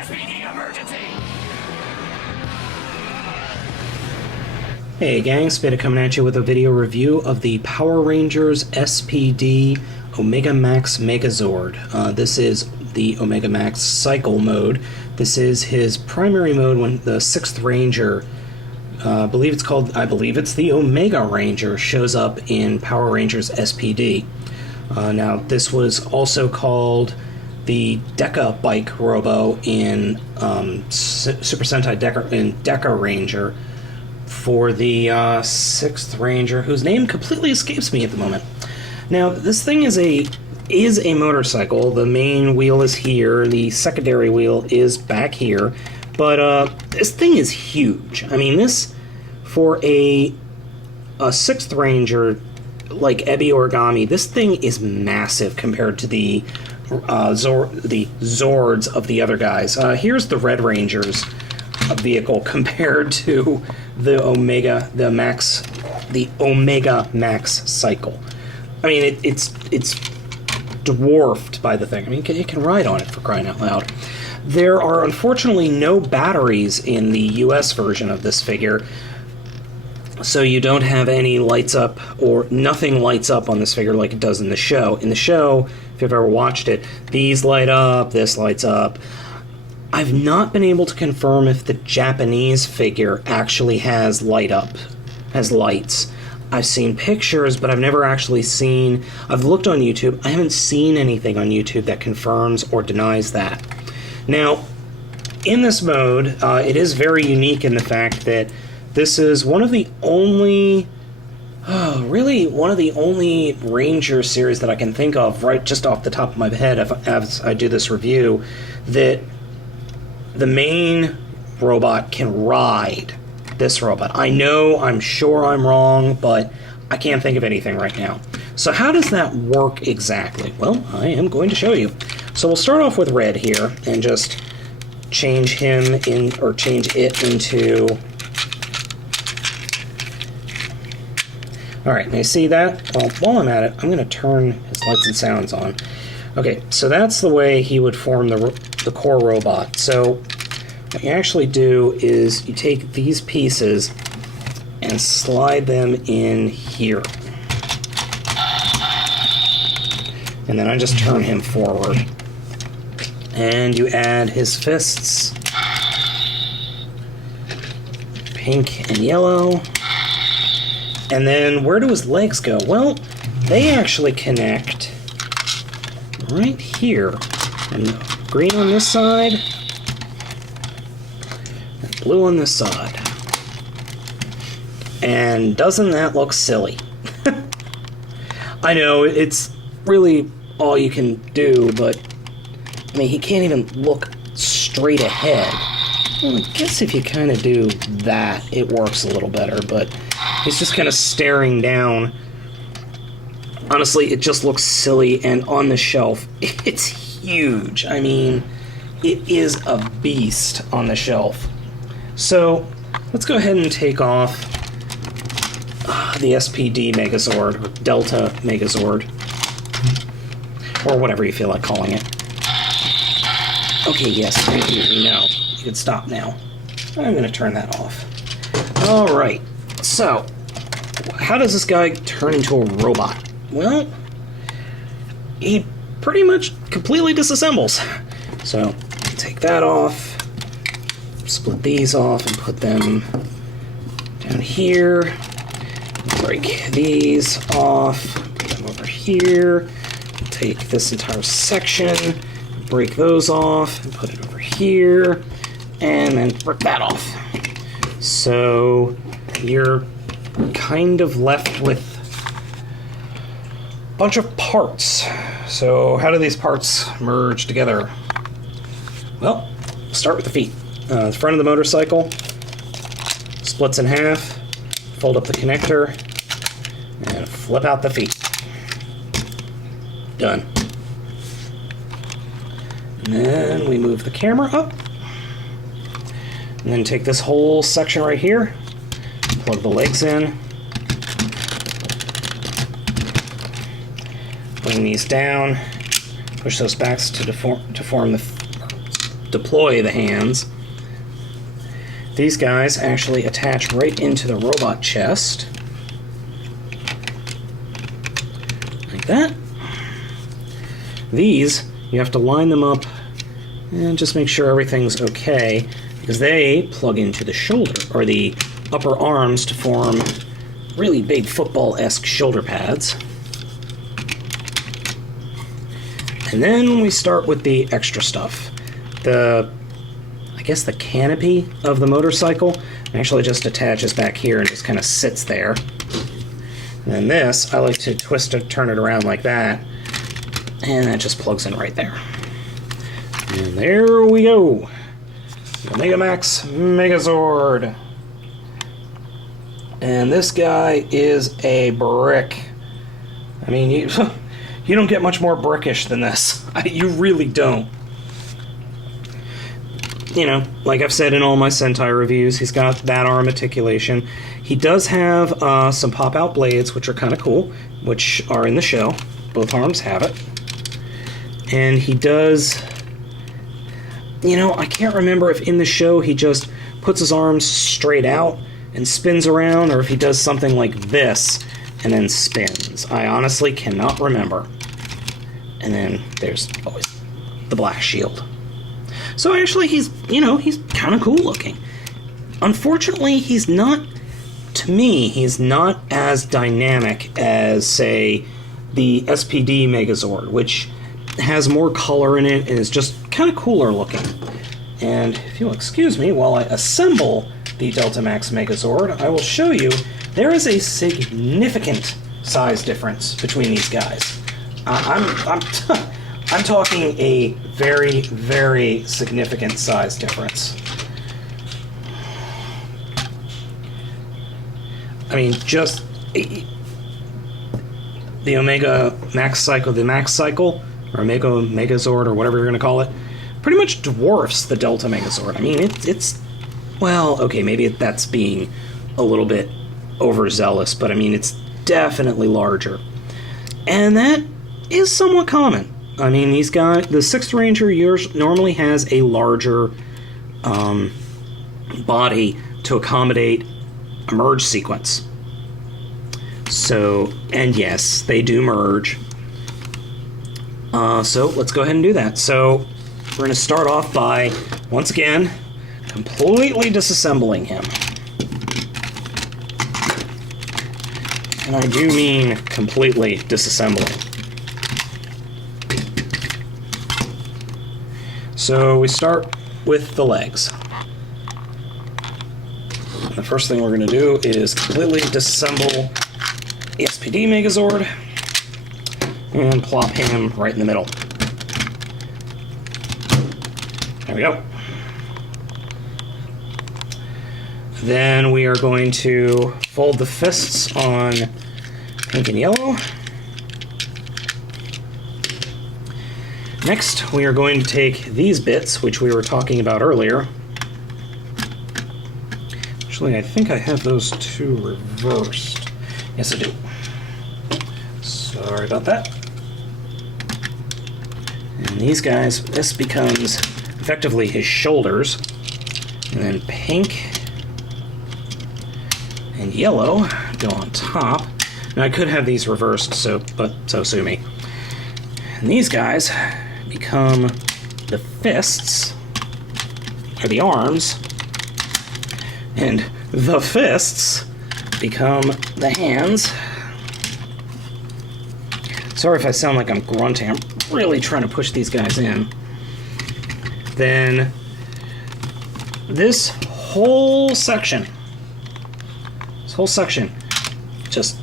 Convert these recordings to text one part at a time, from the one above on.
SPD emergency! Hey gang, SPD coming at you with a video review of the Power Rangers SPD Omega Max Megazord. This is the Omega Max Cycle mode. This is his primary mode when the 6th Ranger, I believe it's the Omega Ranger, shows up in Power Rangers SPD. Now, this was also called the Deca Bike Robo in Super Sentai Deca Ranger for the 6th Ranger, whose name completely escapes me at the moment. Now, this thing is a motorcycle. The main wheel is here. The secondary wheel is back here. But this thing is huge. I mean, this, for a 6th Ranger like Ebi Origami, this thing is massive compared to the Zords of the other guys. Here's the Red Ranger's vehicle compared to the Omega Max Cycle. I mean, it's dwarfed by the thing. I mean, it can ride on it, for crying out loud. There are unfortunately no batteries in the US version of this figure, so you don't have any lights up, or nothing lights up on this figure like it does in the show. In the show, if you've ever watched it, these light up, this lights up. I've not been able to confirm if the Japanese figure actually has lights. I've seen pictures, but I've never actually seen... I've looked on YouTube. I haven't seen anything on YouTube that confirms or denies that. Now, in this mode, it is very unique in the fact that this is one of the only... really, one of the only Ranger series that I can think of, right just off the top of my head as I do this review, that the main robot can ride this robot. I'm sure I'm wrong, but I can't think of anything right now. So how does that work exactly? Well, I am going to show you. So we'll start off with Red here and just change it into... Alright, now you see that? Well, while I'm at it, I'm going to turn his lights and sounds on. Okay, so that's the way he would form the core robot. So what you actually do is you take these pieces and slide them in here. And then I just turn him forward. And you add his fists, pink and yellow. And then where do his legs go? Well, they actually connect right here. And green on this side, and blue on this side. And doesn't that look silly? I know, it's really all you can do, but I mean, he can't even look straight ahead. Well, I guess if you kind of do that, it works a little better, but he's just kind of staring down. Honestly, it just looks silly, and on the shelf, it's huge. I mean, it is a beast on the shelf. So, let's go ahead and take off the SPD Megazord, or Delta Megazord, or whatever you feel like calling it. Okay, yes, thank you, we know. You can stop now. I'm going to turn that off. Alright, so, how does this guy turn into a robot? Well, he pretty much completely disassembles. So, take that off, split these off and put them down here, break these off, put them over here, take this entire section, break those off, and put it over here, and then rip that off. So you're kind of left with a bunch of parts. So how do these parts merge together? Well, start with the feet. The front of the motorcycle splits in half, fold up the connector, and flip out the feet. Done. And then we move the camera up. And then take this whole section right here, plug the legs in, bring these down, push those back to form the deploy the hands. These guys actually attach right into the robot chest. Like that. These, you have to line them up and just make sure everything's okay, because they plug into the shoulder, or the upper arms, to form really big football-esque shoulder pads. And then we start with the extra stuff. I guess the canopy of the motorcycle actually just attaches back here and just kind of sits there. And then this, I like to twist it, turn it around like that, and that just plugs in right there. And there we go. The Megamax Megazord. And this guy is a brick. I mean, you don't get much more brickish than this. You really don't. You know, like I've said in all my Sentai reviews, he's got that arm articulation. He does have some pop-out blades, which are kind of cool, which are in the show. Both arms have it. And he does... You know, I can't remember if in the show he just puts his arms straight out and spins around, or if he does something like this and then spins. I honestly cannot remember. And then there's always the black shield. So actually he's, you know, he's kind of cool looking. Unfortunately, he's not, to me, he's not as dynamic as, say, the SPD Megazord, which has more color in it and is just kind of cooler looking. And if you'll excuse me while I assemble the Deltamax Megazord, I will show you there is a significant size difference between these guys. I'm talking a very, very significant size difference. I mean, just the Omega Max Cycle, or Megazord, or whatever you're going to call it, pretty much dwarfs the Delta Megazord. I mean, it's well, okay, maybe that's being a little bit overzealous, but I mean, it's definitely larger. And that is somewhat common. I mean, these guys, the 6th Ranger normally has a larger body to accommodate a merge sequence. So, and yes, they do merge. So let's go ahead and do that. So we're going to start off by, once again, completely disassembling him. And I do mean completely disassembling. So we start with the legs. And the first thing we're going to do is completely disassemble the SPD Megazord and plop him right in the middle. There we go. Then we are going to fold the fists on pink and yellow. Next, we are going to take these bits, which we were talking about earlier. Actually, I think I have those two reversed. Yes, I do. Sorry about that. And these guys, this becomes effectively his shoulders. And then pink and yellow go on top. Now, I could have these reversed, but so sue me. And these guys become the fists, or the arms, and the fists become the hands. Sorry if I sound like I'm grunting. I'm really trying to push these guys in. Then this whole section, just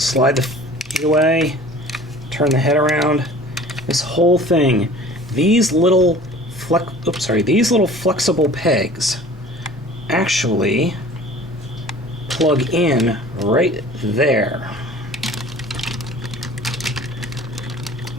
slide the feet away, turn the head around. This whole thing, these little flexible pegs actually plug in right there.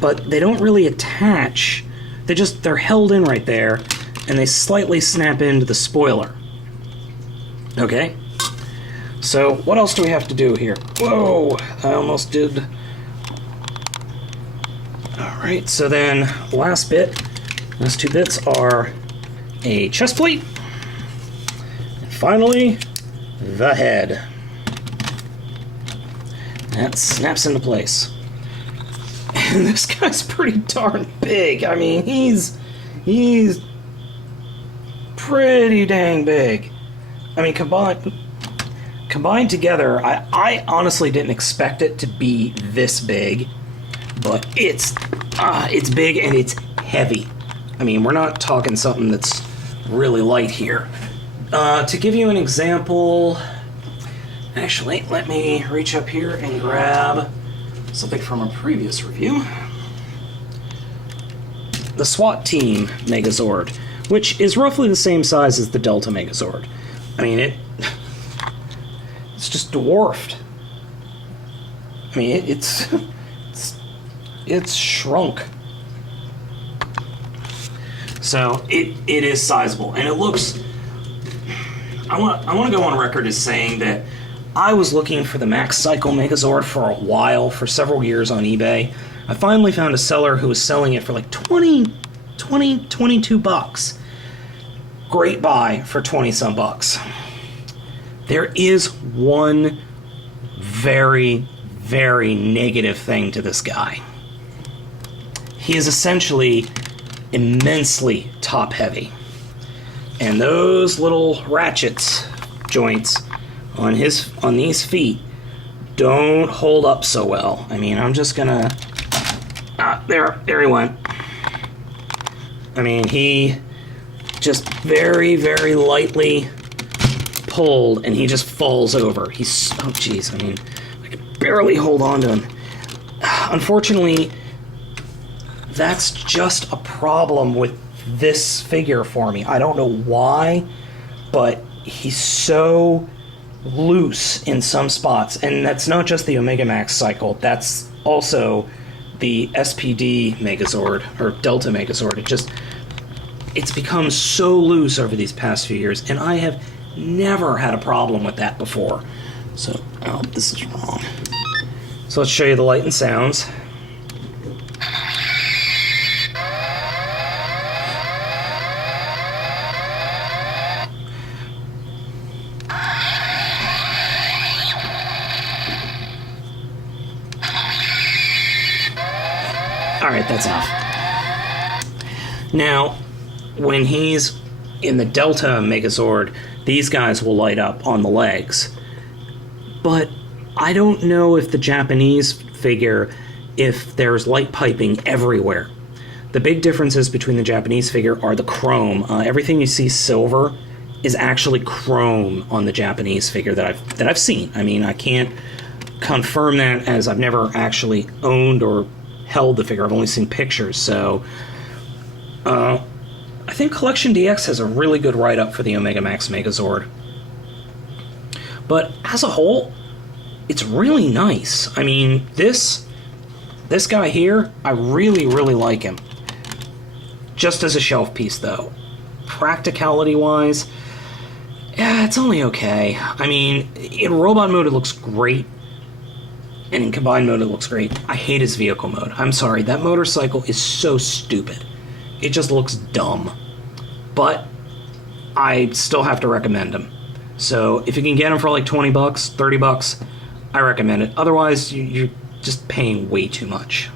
But they don't really attach. They're held in right there, and they slightly snap into the spoiler. Okay? So what else do we have to do here? Whoa, I almost did. Alright, so then last bit Those two bits are a chest plate, and finally, the head. That snaps into place. And this guy's pretty darn big. I mean, he's pretty dang big. I mean, combined together, I honestly didn't expect it to be this big, but it's big and it's heavy. I mean, we're not talking something that's really light here. To give you an example, actually, let me reach up here and grab something from a previous review. The SWAT Team Megazord, which is roughly the same size as the Delta Megazord. I mean, it's just dwarfed. I mean, it's shrunk. So it is sizable, and it looks. I want to go on record as saying that I was looking for the Max Cycle Megazord for a while, for several years on eBay. I finally found a seller who was selling it for like 22 bucks. Great buy for 20 some bucks. There is one very, very negative thing to this guy. He is essentially immensely top heavy. And those little ratchets joints on these feet don't hold up so well. I mean, I'm just gonna there he went. I mean, he just very, very lightly pulled and he just falls over. He's, oh geez, I mean, I can barely hold on to him. Unfortunately, that's just a problem with this figure for me. I don't know why, but he's so loose in some spots, and that's not just the Omega Max cycle, that's also the SPD Megazord, or Delta Megazord. It's become so loose over these past few years, and I have never had a problem with that before. So, oh, this is wrong. So let's show you the light and sounds. Alright, that's enough. Now, when he's in the Delta Megazord, these guys will light up on the legs. But I don't know if the Japanese figure, if there's light piping everywhere. The big differences between the Japanese figure are the chrome. Everything you see silver is actually chrome on the Japanese figure that I've seen. I mean, I can't confirm that as I've never actually owned or held the figure. I've only seen pictures, so I think Collection DX has a really good write-up for the Omega Max Megazord. But as a whole, it's really nice. I mean, this guy here, I really, really like him. Just as a shelf piece, though. Practicality-wise, yeah, it's only okay. I mean, in robot mode, it looks great. And in combined mode, it looks great. I hate his vehicle mode. I'm sorry, that motorcycle is so stupid. It just looks dumb. But I still have to recommend him. So if you can get him for like 20 bucks, 30 bucks, I recommend it. Otherwise, you're just paying way too much.